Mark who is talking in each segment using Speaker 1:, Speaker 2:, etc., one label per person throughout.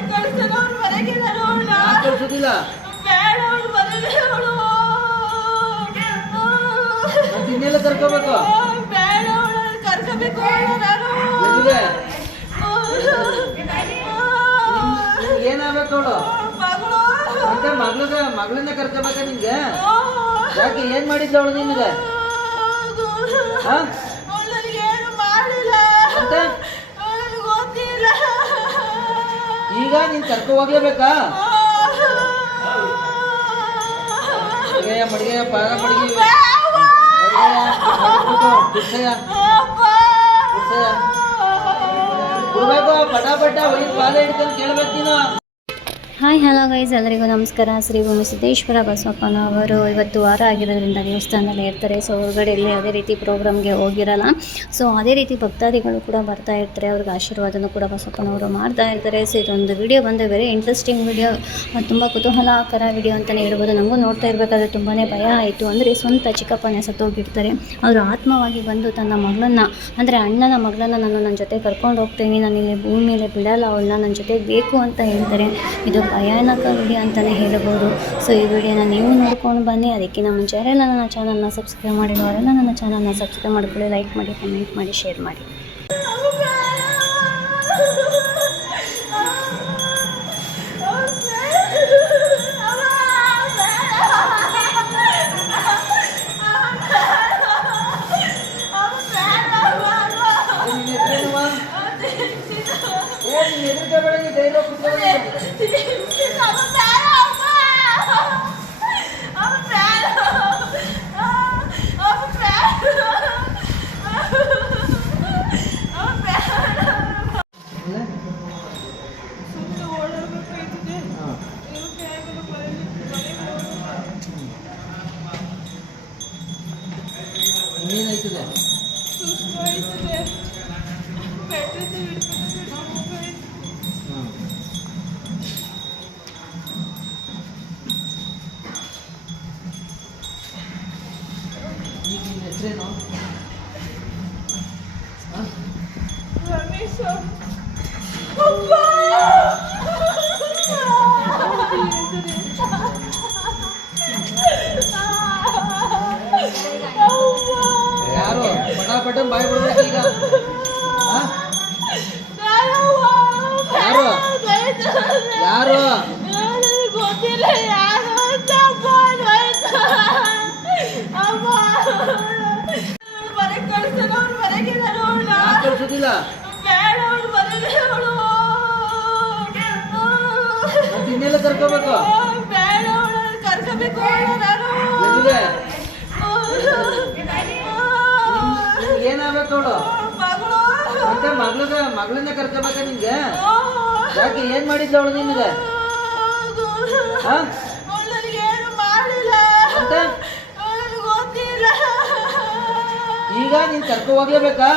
Speaker 1: ಮನೆಗೆ ಅವಳ
Speaker 2: ಯಾಕೆ ಕಳ್ಸೋದಿಲ್ಲ
Speaker 1: ಬೇಡ ಅವ್ರು ಮನೇಲಿ ಅವಳು
Speaker 2: ಮತ್ತೆ ಇನ್ನೆಲ್ಲ ಕರ್ಕೋಬೇಕು?
Speaker 1: ಬೇಡ ಅವಳು ಕರ್ಕೋಬೇಕು ಅವಳು ನಾನು
Speaker 2: ಎಲ್ಲಿಗೆ ನಿಮ್ಗೆ ಏನಾಗ್ಬೇಕು ಅವಳು?
Speaker 1: ಮಗಳು
Speaker 2: ಮತ್ತೆ ಮಗ್ಳಗ ಮಗಳನ್ನ ಕರ್ಕೋಬೇಕ ನಿಂಗೆ? ಯಾಕೆ ಏನ್ ಮಾಡಿದ್ಲ ಅವಳು ನಿನಗೆ? ಹಾ?
Speaker 1: ಅವಳು ನನಗೇನು ಮಾಡಿಲ್ಲ.
Speaker 2: ಮತ್ತೆ? ಈಗ ನೀನ್ ಕರ್ಕೊ ಹೋಗ್ಲೇಬೇಕಾ ಮಡಿಗೆಯ ಮಡಿಗೆಯ ಪಾದ ಮಡಿಗೆ ಬಿಡ್ಸಯ್ಯ ಕೊಡ್ಬೇಕು ಪಟ ಪಟ ಒಯ್ದು ಪಾದ ಹಿಡ್ಕೊಂಡು ಕೇಳ್ಬೇಕು ನೀನು
Speaker 3: ಹಾಯ್ ಹಲೋ ಗೈಸ್ ಎಲ್ಲರಿಗೂ ನಮಸ್ಕಾರ. ಶ್ರೀ ಭೂಮಿ ಸಿದ್ದೇಶ್ವರ ಬಸವಪ್ಪನವರು ಇವತ್ತು ವಾರ ಆಗಿರೋದ್ರಿಂದ ದೇವಸ್ಥಾನದಲ್ಲಿ ಇರ್ತಾರೆ. ಸೊ ಹೊರಗಡೆ ಎಲ್ಲ ಯಾವುದೇ ರೀತಿ ಪ್ರೋಗ್ರಾಮ್ಗೆ ಹೋಗಿರಲ್ಲ. ಸೊ ಅದೇ ರೀತಿ ಭಕ್ತಾದಿಗಳು ಕೂಡ ಬರ್ತಾ ಇರ್ತಾರೆ. ಅವ್ರಿಗೆ ಆಶೀರ್ವಾದನೂ ಕೂಡ ಬಸವಪ್ಪನವರು ಮಾಡ್ತಾ ಇರ್ತಾರೆ. ಸೊ ಇದೊಂದು ವಿಡಿಯೋ ಬಂದು ವೆರಿ ಇಂಟ್ರೆಸ್ಟಿಂಗ್ ವಿಡಿಯೋ ತುಂಬ ಕುತೂಹಲಕರ ವಿಡಿಯೋ ಅಂತಲೇ ಹೇಳ್ಬೋದು. ನಮಗೂ ನೋಡ್ತಾ ಇರಬೇಕಾದ್ರೆ ತುಂಬಾ ಭಯ ಆಯಿತು. ಅಂದರೆ ಸ್ವಂತ ಚಿಕ್ಕಪ್ಪನೇ ಸತ್ತೋಗಿರ್ತಾರೆ ಅವರು ಆತ್ಮವಾಗಿ ಬಂದು ತನ್ನ ಮಗಳನ್ನ, ಅಂದರೆ ಅಣ್ಣನ ಮಗಳನ್ನ ನಾನು ನನ್ನ ಜೊತೆ ಕರ್ಕೊಂಡು ಹೋಗ್ತೀನಿ. ನಾನು ಇಲ್ಲಿ ಮೇಲೆ ಬಿಡಲ್ಲ. ಅವಳನ್ನ ನನ್ನ ಜೊತೆಗೆ ಬೇಕು ಅಂತ ಹೇಳ್ತಾರೆ. ಇದು ಭಯಾನಕ ವಿಡಿಯೋ ಅಂತಲೇ ಹೇಳ್ಬೋದು ಸೊ ಈ ವಿಡಿಯೋನ ನೀವು ನೋಡ್ಕೊಂಡು ಬನ್ನಿ ಅದಕ್ಕಿಂತ ಮುಂಚೆ ಯಾರೆಲ್ಲ ನನ್ನ ಚಾನಲ್ನ ಸಬ್ಸ್ಕ್ರೈಬ್ ಮಾಡಿರೋರೆಲ್ಲ ನನ್ನ ಚಾನಲ್ನ ಸಬ್ಸ್ಕ್ರೈಬ್ ಮಾಡ್ಕೊಳ್ಳಿ ಲೈಕ್ ಮಾಡಿ ಕಮೆಂಟ್ ಮಾಡಿ ಶೇರ್ ಮಾಡಿ
Speaker 2: ಏ, ನಿನ್ beautiful. ಯಾರು?
Speaker 1: ಗೊತ್ತಿಲ್ಲ ಯಾರು
Speaker 2: ಕಳ್ಸೋದಿಲ್ಲ? ಇನ್ನೆಲ್ಲ ಕರ್ಕೋಬೇಕು? ಏನಾಗ್ಬೇಕು
Speaker 1: ಮಗಳು.
Speaker 2: ಮತ್ತೆ ಮಗ್ಳಗ ಮಗಳನ್ನ ಕರ್ಕೋಬೇಕಾ ನಿಂಗೆ? ಯಾಕೆ ಏನ್ ಮಾಡಿದ್ಲ ಅವಳು
Speaker 1: ಗೊತ್ತಿಲ್ಲ
Speaker 2: ಈಗ ನೀನ್ ಕರ್ಕೊ ಹೋಗ್ಲೇಬೇಕಾ?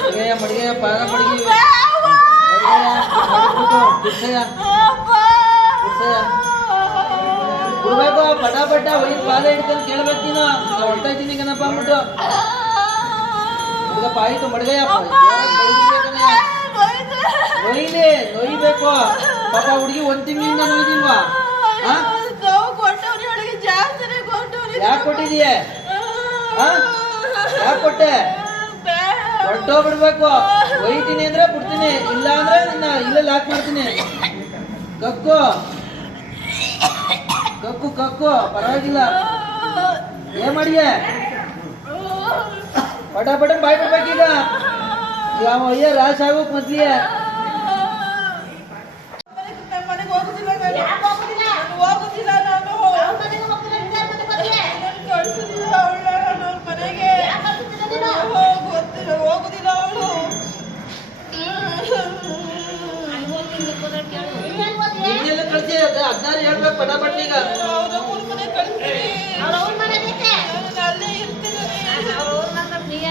Speaker 2: ಮಡಿಗೆಯ ಮಡಿಗೆಯ ಪಾದ ಮಡಿಗೆ. ಬಿಡ್ಸಯ್ಯ ಬಿಡ್ಸಯ್ಯ ಕೊಡ್ಬೇಕು ಪಟ ಪಟ ಒಯ್ದು ಪಾದ ಹಿಡ್ಕೊಂಡು ಕೇಳ್ಬೇಕು ನೀನು. ನಾ ಹೊರ್ತಾ ಇದ್ದೀನಿ ಕಣಪ್ಪ ಅಂದ್ಬಿಟ್ಟು. ಹುಡುಗಪ್ಪ ಆಯ್ತು ಮಡ್ಗಯ್ಯ ನೊಯ್ಲಿ ನೊಯ್ಬೇಕು. ಪಾಪ ಹುಡುಗಿ ಒಂದ್ ತಿಂಗಳಿಂದ ನೊಯ್ದಿಲ್ವಾ? ಯಾಕೆ ಕೊಟ್ಟಿದೀಯ ಯಾಕೆ ಕೊಟ್ಟೆ? ಹೊಟ್ಟೋಗ್ಬಿಡ್ಬೇಕು ಒಯ್ತೀನಿ ಅಂದ್ರೆ ಬಿಡ್ತೀನಿ ಇಲ್ಲ ಅಂದ್ರೆ ನನ್ನ ಇಲ್ಲೇ ಲಾಕ್ ಮಾಡ್ತೀನಿ. ಕಕ್ಕು. ಕಕ್ಕು ಕಕ್ಕು. ಪರವಾಗಿಲ್ಲ. ಏನ್ ಮಾಡಿಯ ಪಟ ಪಟ ಬಾಯ್ ಬಿಡ್ಬೇಕೀಗ ಯಾವ ಅಯ್ಯ ರಾಶ್ ಆಗೋಕ್ ಮೊದ್ಲಿಯ
Speaker 1: ಮನೆಗೆ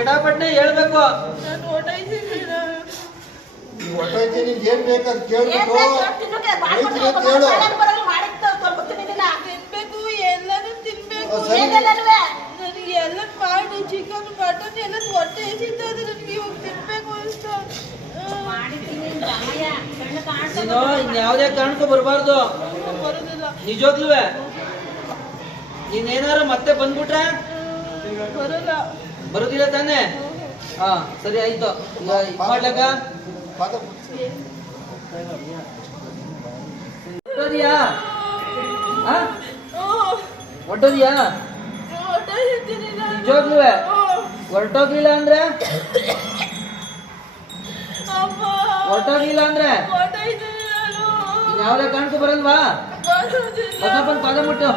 Speaker 2: ಪಟಾಪಟ್ನೆ ಹೇಳ್ಬೇಕು.
Speaker 4: ಏನ್ ಬೇಕಂತ ಕೇಳ್ಬೇಕು?
Speaker 1: ಕೇಳು ಎಲ್ಲ ಮಾಡು ಚಿಕನ್ ಮಟನ್ ಎಲ್ಲ ಹೊಟ್ಟೆ ಹಸಿತಾ ಇದೆ. ನನಗೆ ಇವಾಗ ತಿನ್ಬೇಕು
Speaker 2: ನೀನು ಇನ್ಯಾವುದೇ ಕಾರಣಕ್ಕೂ ಬರಬಾರ್ದು.
Speaker 1: ನಿಜೋದ್ಲುವೆ
Speaker 2: ನಿಜವಾಗ್ಲೂ ನೀನೇನಾರು ಮತ್ತೆ ಬಂದ್ಬಿಟ್ರೆ?
Speaker 1: ಬರೋಲ್ಲ.
Speaker 2: ಬರೋದಿಲ್ಲ ತಾನೇ? ಹಾ, ಸರಿ ಆಯ್ತು. ಈಗ ಇದ್ ಮಾಡ್ಲಕ್ಕ?
Speaker 4: ಪಾದ
Speaker 2: ಹೊಟ್ಟೋದಿಯಾ ಹಾ? ಹೊಟ್ಟೋದಿಯಾ
Speaker 1: ಹೊರಟೋಯ್ತೀನಿ ನಾನು
Speaker 2: ನಿಜವಾಗ್ಲೂ ಹೊರಟೋಗ್ಲಿಲ್ಲ ಅಂದ್ರೆ?
Speaker 1: ಅಮ್ಮ
Speaker 2: ಹೊರಟೋಗ್ಲಿಲ್ಲ ಅಂದ್ರೆ?
Speaker 1: ಹೊರಟೋಯ್ತೀನಿ ನಾನು
Speaker 2: ಇನ್ಯಾವುದೇ ಕಾರಣಕ್ಕೂ ಬರಲ್ವಾ?
Speaker 1: ಬರೋದಿಲ್ಲ
Speaker 2: ಹೊಸಪ್ಪನ್ ಪಾದ ಮುಟ್ಟು.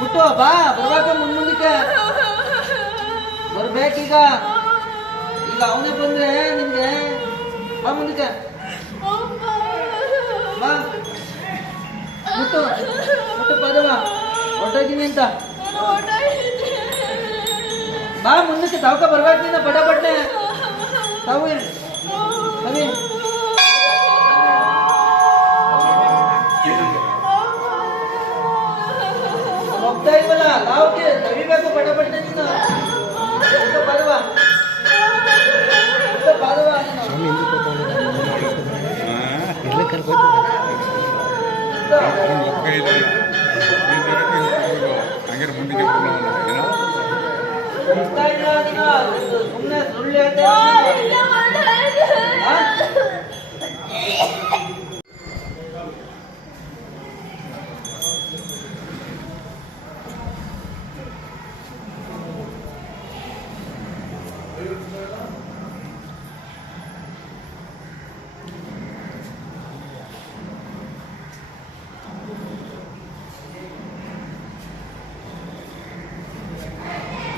Speaker 2: ಮುಟ್ಟು, ಬಾ ಬರ್ಬೇಕು ಮುಂದ್ ಮುಂದಕ್ಕೆ. ಬರ್ಬೇಕೀಗ. ಈಗ ಅವನೇ ಬಂದ್ರೆ ನಿಮ್ಗೆ ಬಾ ಮುಂದಕ್ಕೆ. ಬಾ. ಮುಟ್ಟು ಮುಟ್ಟು ಪಾದವ ಹೊಟ್ಟೋಗಿನಿ ಅಂತ. ಬಾ ಮುಂದಕ್ಕೆ, ತಾವಕ ಬರ್ಬೇಕು ನೀನು ಪಟ ಪಟ್ಟೆ ತಾವು ಸರಿ ಹೋಗ್ತಾ ಇಲ್ವಲ್ಲ ನಾವು ನವಿಬೇಕು ಪಟ ಪಟ್ಟೆ ನೀನು.
Speaker 5: ಹಂಗಾರೆ ಮುಂದಕ್ಕೆ ಬರೋಣ, ಏನೋ
Speaker 2: ಹೋಗ್ತಾ ಇಲ್ಲ ನೀನು ಸುಮ್ಮನೆ ಸುಳ್ಳು ಹೇಳ್ತಾ ಇರ್ತೀನಿ. ಆ?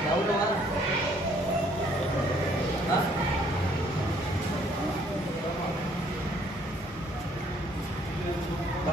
Speaker 2: ಯಾವ್ದವ? ಆ? ಬಾ,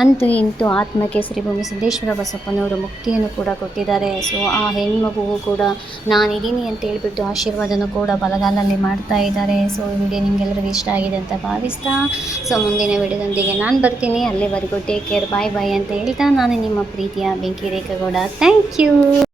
Speaker 3: ಅಂತೂ ಇಂತೂ ಆತ್ಮಕ್ಕೆ ಶ್ರೀ ಭೂಮಿ ಸಿದ್ದೇಶ್ವರ ಬಸಪ್ಪನವರು ಮುಕ್ತಿಯನ್ನು ಕೂಡ ಕೊಟ್ಟಿದ್ದಾರೆ. ಸೊ ಆ ಹೆಣ್ಮಗುವು ಕೂಡ ನಾನಿದ್ದೀನಿ ಅಂತ ಹೇಳ್ಬಿಟ್ಟು ಆಶೀರ್ವಾದನೂ ಕೂಡ ಬಲಗಾಲಲ್ಲಿ ಮಾಡ್ತಾ ಇದ್ದಾರೆ. ಸೊ ಈ ವಿಡಿಯೋ ನಿಮಗೆಲ್ಲರಿಗೂ ಇಷ್ಟ ಆಗಿದೆ ಅಂತ ಭಾವಿಸ್ತಾ ಸೊ ಮುಂದಿನ ವಿಡಿಯೋದೊಂದಿಗೆ ನಾನು ಬರ್ತೀನಿ. ಅಲ್ಲಿವರೆಗೂ ಟೇಕ್ ಕೇರ್ ಬಾಯ್ ಬಾಯ್ ಅಂತ ಹೇಳ್ತಾ, ನಾನು ನಿಮ್ಮ ಪ್ರೀತಿಯ ಬೆಂಕಿ ರೇಖೆಗೌಡ. Thank you